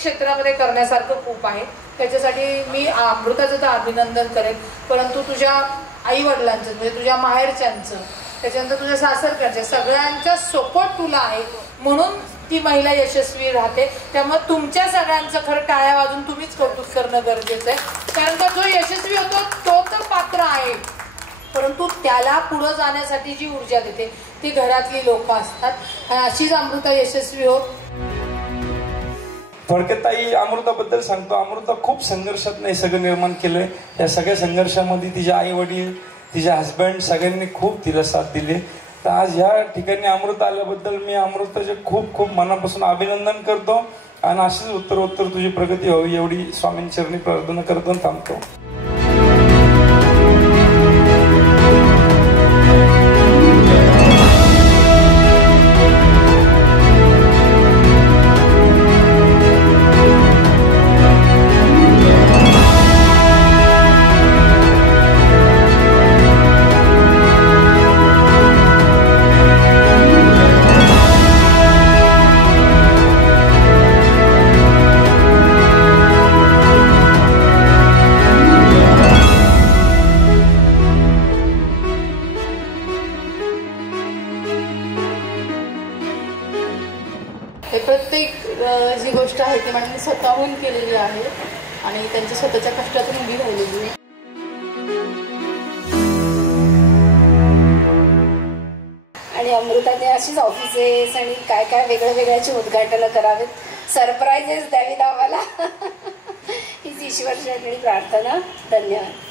क्षेत्रामध्ये करण्यासारखं खूप आहे. त्याच्यासाठी मी अमृताचं तर अभिनंदन करेन, परंतु तुझ्या आई वडिलांचं म्हणजे तुझ्या माहेरच्यांचं, त्याच्यानंतर तुझ्या सासरकडच्या सगळ्यांचा सपोर्ट तुला आहे म्हणून ती महिला यशस्वी राहते. त्यामुळे तुमच्या सगळ्यांचं खरं टाळ्या वाजून तुम्हीच कौतुक करणं गरजेचं आहे. कारण का जो यशस्वी होतो तो तर पात्र आहे, परंतु त्याला पुढे जाण्यासाठी जी ऊर्जा देते ती घरातली लोक असतात. आणि अशीच अमृता यशस्वी हो. थोडक्यात ताई अमृताबद्दल सांगतो. अमृता खूप संघर्षात नाही सगळं निर्माण केलंय. या सगळ्या संघर्षामध्ये तिचे आई वडील, तिचे हस्बंड सगळ्यांनी खूप तिला साथ दिली. तर आज ह्या ठिकाणी अमृता आल्याबद्दल मी अमृताचे खूप खूप मनापासून अभिनंदन करतो. आणि अशीच उत्तरोत्तर तुझी प्रगती व्हावी एवढी स्वामींचरणी प्रार्थना करतो आणि थांबतो. हे प्रत्येक जी गोष्ट आहे ती म्हणजे स्वतःहून केलेली आहे आणि त्यांच्या स्वतःच्या कष्टातून उभी राहिलेली आहे. आणि अमृताने अशीच ऑफिसेस आणि काय काय वेगळ्या वेगळ्याचे उद्घाटन करावेत, सरप्राइजेस द्यावीत आम्हाला हीच ईश्वरचरणी प्रार्थना. धन्यवाद.